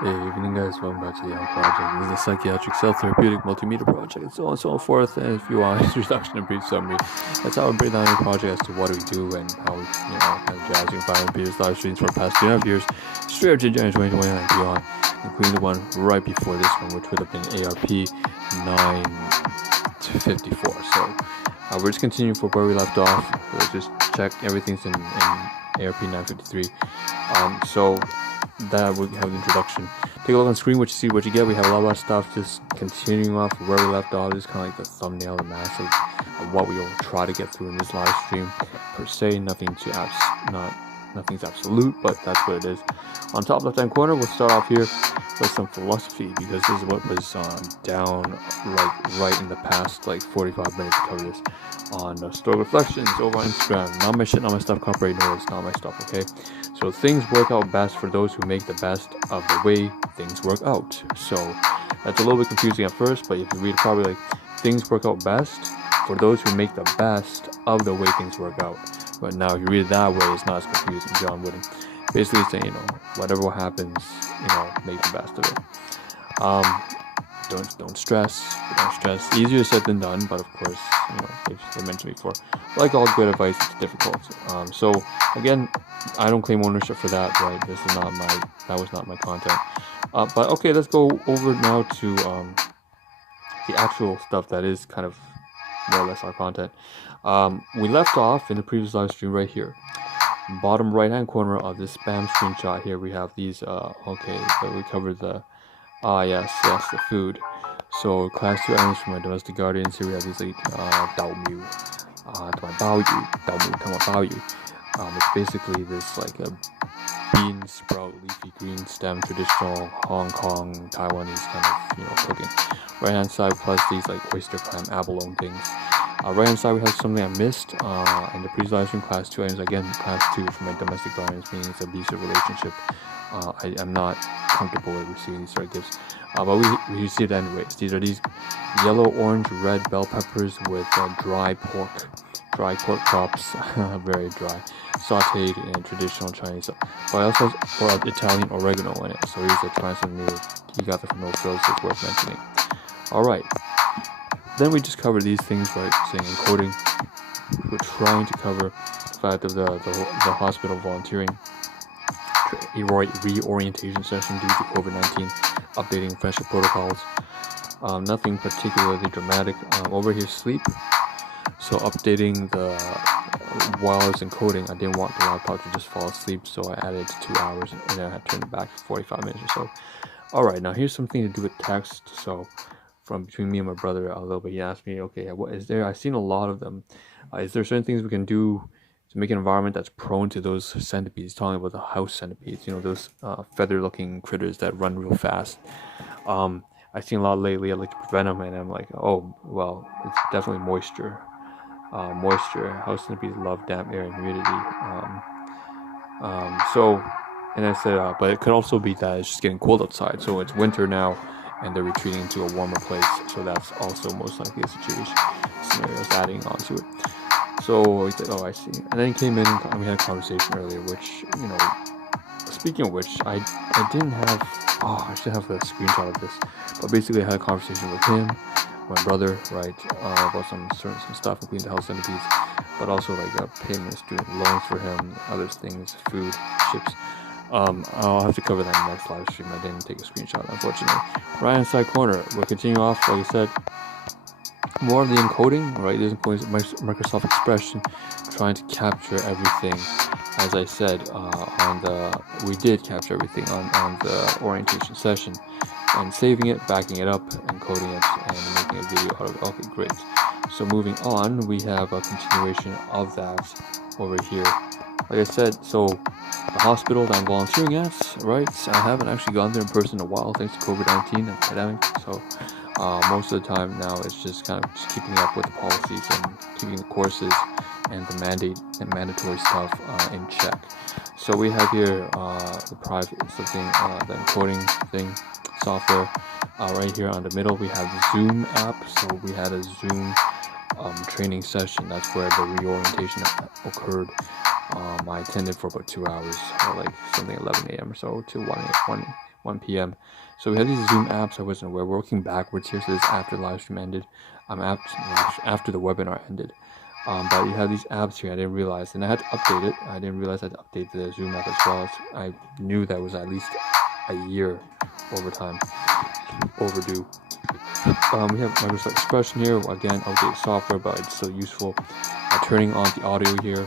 Hey, evening guys, welcome back to the Ahn Project. This is a psychiatric self-therapeutic multimedia project, and so on and so forth. And if you want an introduction and brief summary, that's how I break down your project as to what we do and how we, kind of jazz. You can find previous live streams for the past 2.5 years, straight up to January 2021 and beyond, including the one right before this one, which would have been ARP 954. So we're just continuing for where we left off. Let's just check everything's in ARP 953. So that would have the introduction. Take a look on screen, what you see, what you get. We have a lot of stuff just continuing off where we left off. This is kind of like the thumbnail, the mass of what we will try to get through in this live stream. Per se, nothing's absolute, but that's what it is. On top left hand corner, we'll start off here with some philosophy, because this is what was down right in the past 45 minutes to cover this on store reflections over on Instagram. Not my shit, not my stuff, copyright notice, not my stuff, okay? So things work out best for those who make the best of the way things work out. So that's a little bit confusing at first, but if you read it properly, things work out best for those who make the best of the way things work out. But now if you read it that way, it's not as confusing. John Wooden basically saying, whatever happens, make the best of it. Don't stress. Easier said than done, but of course, they mentioned before, like all good advice, it's difficult. So again, I don't claim ownership for that, right? That was not my content. But okay, let's go over now to the actual stuff that is kind of more or less our content. We left off in the previous live stream right here. Bottom right hand corner of this spam screenshot here, we have these okay, so we covered the yes, the food. So class 2 items from my domestic guardians. Here we have these dao mu, bao yu. It's basically this a bean sprout, leafy green stem, traditional Hong Kong, Taiwanese kind of cooking. Right hand side plus these oyster clam abalone things. Right hand side we have something I missed in the previous live stream. Class 2 items, again class 2 from my domestic guardians, meaning it's an abusive relationship. I'm not comfortable with receiving these sort of gifts, but we receive it anyways. These are these yellow, orange, red bell peppers with dry pork chops, very dry, sautéed in traditional Chinese. But I also have Italian oregano in it, so here's trying something new. You got that from No Frills, so it's worth mentioning. Alright, then we just cover these things, right, saying encoding. We're trying to cover the fact of the hospital volunteering reorientation session due to COVID-19, updating friendship protocols. Nothing particularly dramatic. Over here, sleep. So updating while I was encoding, I didn't want the laptop to just fall asleep, so I added it to 2 hours, and then I had to turn it back for 45 minutes or so. Alright, now here's something to do with text. So from between me and my brother a little bit, he asked me, okay, what is there? I've seen a lot of them. Is there certain things we can do to make an environment that's prone to those centipedes? Talking about the house centipedes, those feather-looking critters that run real fast. I've seen a lot lately. I like to prevent them, and I'm like, oh well, it's definitely moisture. House centipedes love damp air and humidity. And I said, but it could also be that it's just getting cold outside. So it's winter now, and they're retreating to a warmer place. So that's also most likely a scenario adding onto it. So he said, oh, I see. And then he came in and we had a conversation earlier, which, speaking of which, I didn't have, I should have a screenshot of this. But basically I had a conversation with him, my brother, right, about some stuff, including the house centipedes, but also payments, doing loans for him, other things, food, chips. I'll have to cover that in the next live stream. I didn't take a screenshot, unfortunately. Right hand side corner, we'll continue off, like I said, more of the encoding, right? This is Microsoft Expression, trying to capture everything. As I said, we did capture everything on the orientation session, and saving it, backing it up, encoding it, and making a video out of it. Okay, great. So moving on, we have a continuation of that over here. Like I said, so the hospital that I'm volunteering at, right? I haven't actually gone there in person in a while, thanks to COVID-19 and pandemic. So most of the time now it's just kind of just keeping up with the policies and keeping the courses and the mandatory stuff in check. So we have here the encoding thing software. Right here on the middle we have the Zoom app. So we had a Zoom training session. That's where the reorientation occurred. I attended for about 2 hours, or like something 11 a.m. or so to 1 p.m. So we had these Zoom apps I wasn't aware. We're working backwards here, so this is after the live stream ended. After the webinar ended. But you have these apps here I didn't realize, and I had to update it. I didn't realize I had to update the Zoom app as well. I knew that was at least a year overdue. We have Microsoft Expression here. Again, outdated software, but it's still useful. Turning on the audio here.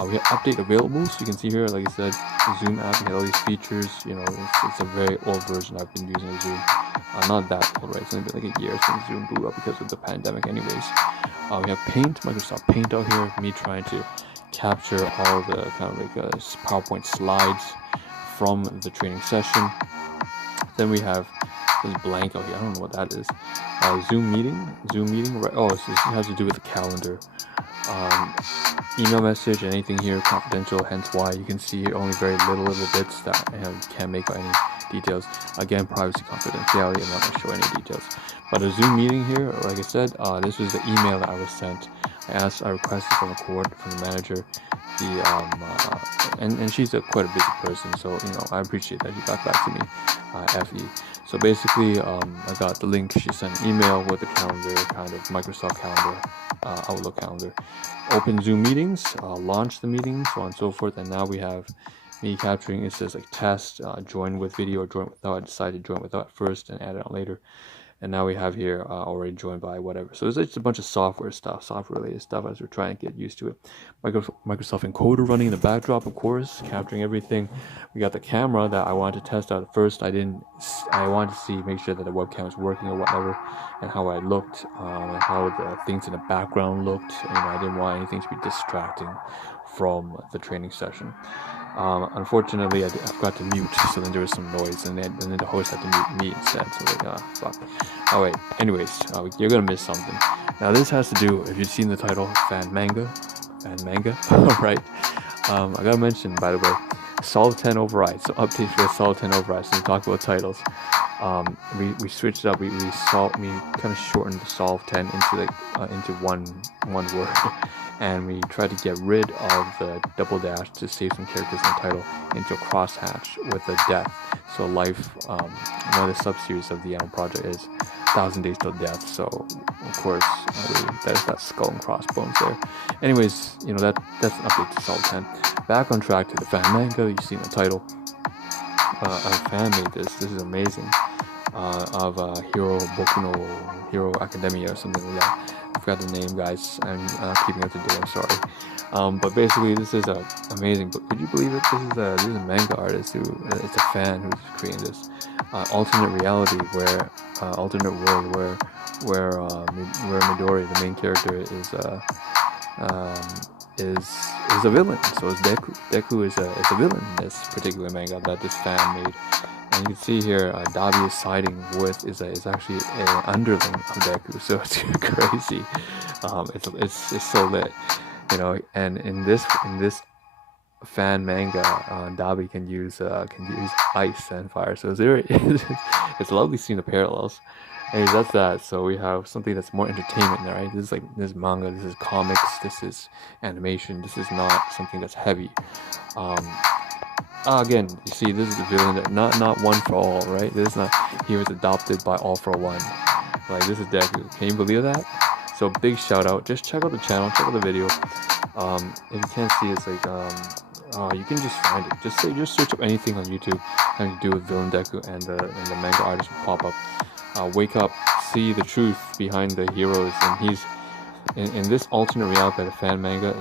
We have update available, so you can see here, like I said, the Zoom app, you have all these features. You know, it's a very old version I've been using of Zoom. Not that old, right? It's only been like a year since Zoom blew up because of the pandemic anyways. We have Paint, Microsoft Paint out here, me trying to capture all the kind of like PowerPoint slides from the training session. Then we have this blank out here, I don't know what that is. Zoom meeting, right? Oh, it has to do with the calendar. Email message, anything here confidential, hence why you can see only very little bits that can't make out any details. Again, privacy, confidentiality, I'm not going to show any details. But a Zoom meeting here, like I said, this was the email that I was sent. I requested from the manager, and she's quite a busy person, so you know I appreciate that she got back to me, FE. So basically, I got the link. She sent an email with the calendar, kind of Microsoft calendar, Outlook calendar. Open Zoom meetings, launch the meeting, so on and so forth. And now we have me capturing. It says like test, join with video, or join without. I decided to join without first and add it on later. And now we have here already joined by whatever. So there's just a bunch of software related stuff as we're trying to get used to it. Microsoft Encoder running in the backdrop, of course, capturing everything. We got the camera that I wanted to test out at first. I wanted to make sure that the webcam was working or whatever, and how I looked, and how the things in the background looked. You know, I didn't want anything to be distracting from the training session. Unfortunately, I forgot to mute, so then there was some noise, and then the host had to mute me instead. So like, fuck. Oh wait. Anyways, you're gonna miss something. Now this has to do, if you've seen the title, fan manga. Right. I gotta mention, by the way, Solv10 override. So update for the Solv10 override. So we talk about titles. We switched it up. We kind of shortened the Solv10 into one word. And we tried to get rid of the double dash to save some characters in the title into a crosshatch with a death. So life, one of the sub-series of the Ahn Rho Project is 1,000 Days Till Death. So of course, there's that skull and crossbones there. Anyways, you know that's an update to Solv10. Back on track to the fan manga. You've seen the title. A fan made this. This is amazing. Of Hero Academia or something like that. I forgot the name, guys. I'm keeping up to date. I'm sorry. But basically, this is an amazing book. Could you believe it? This is a manga artist it's a fan who's creating this alternate reality alternate world where Midori, the main character, is a villain. So it's Deku. Deku is a villain in this particular manga that this fan made. And you can see here, Dabi is siding with is actually an underling of Deku, so it's crazy. It's so lit, you know. And in this fan manga, Dabi can use ice and fire, so it's lovely seeing the parallels. Anyways, that's that. So we have something that's more entertainment, right? This is manga, this is comics, this is animation. This is not something that's heavy. Again, you see, this is the villain that not one for all, right? This is not, he was adopted by all for one. Like, this is Deku. Can you believe that? So big shout out. Just check out the channel, check out the video. If you can't see, it's like you can just find it. Just search up anything on YouTube having to do with villain Deku, and the manga artist will pop up. Wake up, see the truth behind the heroes, and he's in this alternate reality, the fan manga,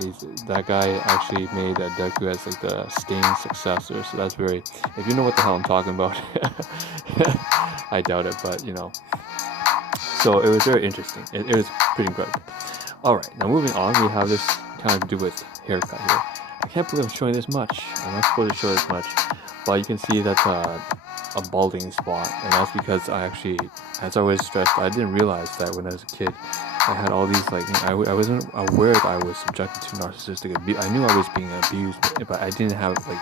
that guy actually made Deku as like the Stain successor. So that's very, if you know what the hell I'm talking about. I doubt it, but you know. So it was very interesting. It was pretty incredible. Alright, now moving on, we have this kind of to do with haircut here. I can't believe I'm showing this much. I'm not supposed to show this much. But you can see that's a balding spot, and that's because as I was stressed, I didn't realize that when I was a kid, I had all these, like, I wasn't aware that I was subjected to narcissistic abuse. I knew I was being abused, but I didn't have, like,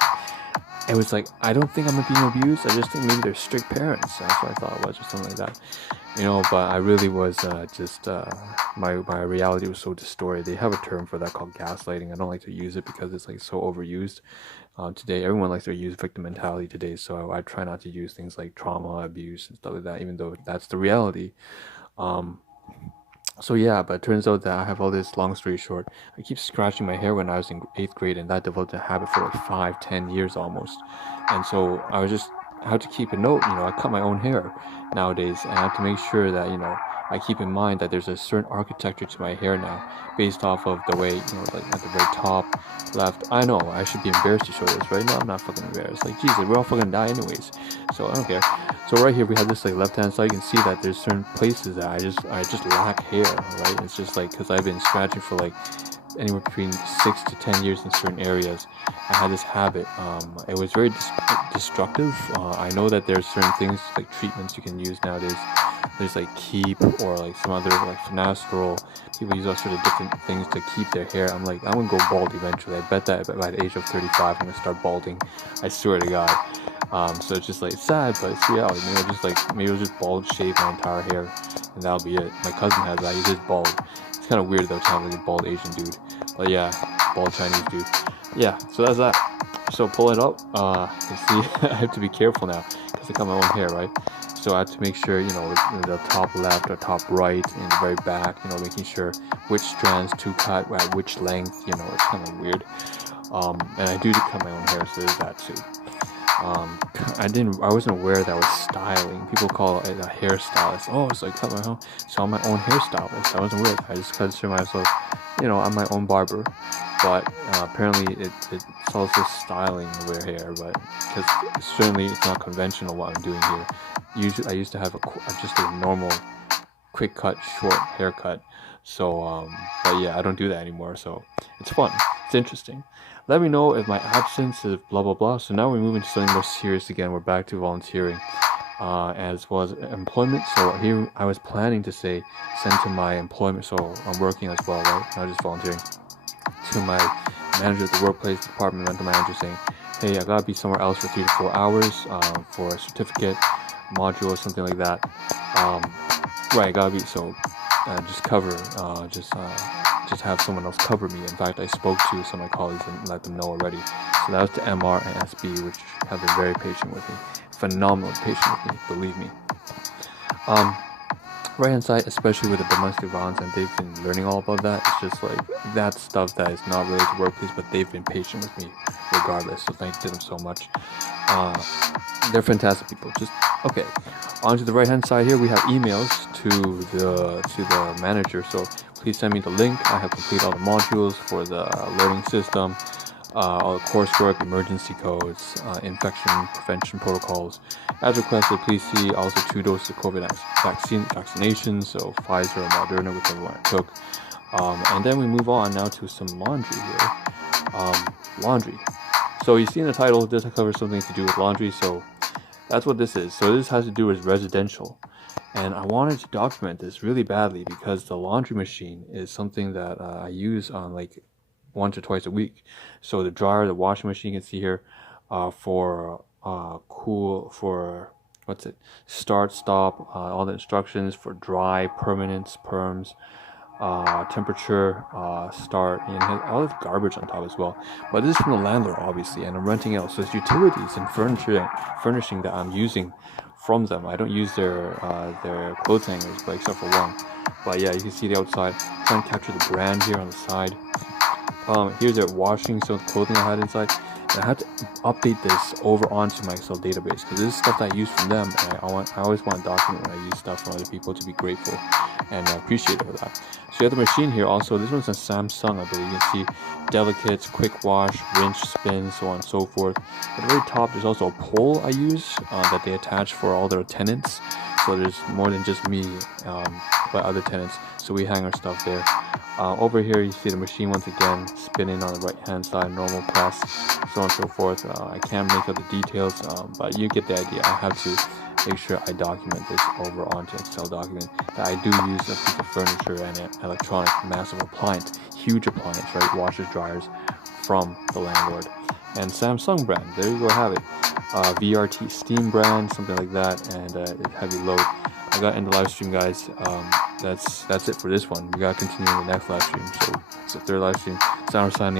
it was like, I don't think I'm being abused. I just think maybe they're strict parents. That's what I thought it was, or something like that. But I really was my reality was so distorted. They have a term for that called gaslighting. I don't like to use it because it's like so overused. Today, everyone likes to use victim mentality today, so I try not to use things like trauma, abuse, and stuff like that, even though that's the reality. Um, so yeah, but it turns out that I have all this. Long story short, I keep scratching my hair when I was in 8th grade, and that developed a habit for like 5, 10 years almost. And so I had to keep a note. I cut my own hair nowadays, and I have to make sure that I keep in mind that there's a certain architecture to my hair now, based off of the way like at the very top, left. I know I should be embarrassed to show this, right? No, I'm not fucking embarrassed. Like Jesus, we're all fucking die anyways, so I don't care. So right here we have this like left hand side. You can see that there's certain places that I just lack hair, right? It's just like because I've been scratching for like anywhere between 6 to 10 years in certain areas. I had this habit. It was very destructive. I know that there's certain things like treatments you can use nowadays. There's like Keep or like some other like finasteride. People use all sorts of different things to keep their hair. I'm like, I'm gonna go bald eventually. I bet that by the age of 35, I'm gonna start balding. I swear to God. So it's just like, it's sad, but it's reality. Maybe I'll just bald shave my entire hair, and that'll be it. My cousin has that. He's just bald. It's kind of weird though to have like a bald Asian dude, but yeah, bald Chinese dude. Yeah, so that's that. So pull it up. You see, I have to be careful now because I cut my own hair, right? So I have to make sure, the top left or top right and the very back, making sure which strands to cut at which length. It's kind of weird. And I do cut my own hair, so there's that too. I wasn't aware that I was styling. People call it a hairstylist. Oh, it's like cut my own. So I'm my own hairstylist. I wasn't aware. I just consider myself, I'm my own barber. But apparently it's also styling with hair. But because certainly it's not conventional what I'm doing here. Usually I used to have just a normal, quick cut, short haircut. So but yeah, I don't do that anymore. So it's fun. It's interesting. Let me know if my absence is blah blah blah. So now we're moving to something more serious again. We're back to volunteering, as well as employment. So here I was planning to send to my employment. So I'm working as well, right? Not just volunteering. To my manager at the workplace, department mental manager, saying, "Hey, I gotta be somewhere else for 3 to 4 hours for a certificate, module, or something like that. Right, I gotta be so just cover, just have someone else cover me. In fact, I spoke to some of my colleagues and let them know already. So that was to MR and SB, which have been very patient with me, phenomenally patient with me, believe me. Right hand side, especially with the domestic violence, and they've been learning all about that. It's just like that stuff that is not related to workplace, but they've been patient with me regardless. So thank you to them so much. They're fantastic people. Just okay. On to the right hand side here, we have emails to the manager. So please send me the link. I have completed all the modules for the learning system, all the coursework, emergency codes, infection prevention protocols. As requested, please see also 2 doses of COVID vaccinations, so Pfizer or Moderna, whichever one I took. And then we move on now to some laundry here. Laundry. So you see in the title, this covers something to do with laundry, so that's what this is. So this has to do with residential. And I wanted to document this really badly because the laundry machine is something that I use on like once or twice a week. So the dryer, the washing machine, you can see here, for start, stop, all the instructions for dry, permanence, perms, temperature, start, and all this garbage on top as well. But this is from the landlord, obviously, and I'm renting out. So it's utilities and furnishing that I'm using from them. I don't use their clothes hangers, but except for one. But yeah, you can see the outside. I'm trying to capture the brand here on the side. Here's their washing, so clothing I had inside. And I had to update this over onto my Excel database because this is stuff that I use from them, and I always want to document when I use stuff from other people to be grateful and appreciative of that. So you have the machine here also. This one's a Samsung, I believe. You can see delicates, quick wash, rinse, spin, so on and so forth. At the very top, there's also a pole I use that they attach for all their tenants. So there's more than just me, but other tenants. So we hang our stuff there. Over here you see the machine once again spinning on the right hand side, normal press, so on and so forth. I can't make out the details, but you get the idea. I have to make sure I document this over onto Excel document that I do use a piece of furniture and an electronic massive appliance, huge appliance, right? Washers, dryers from the landlord. and Samsung brand. There you go, have it. VRT Steam brand, something like that, and heavy load. I got in the live stream, guys. That's it for this one. We gotta continue in the next live stream. So it's the third live stream. Sound signing.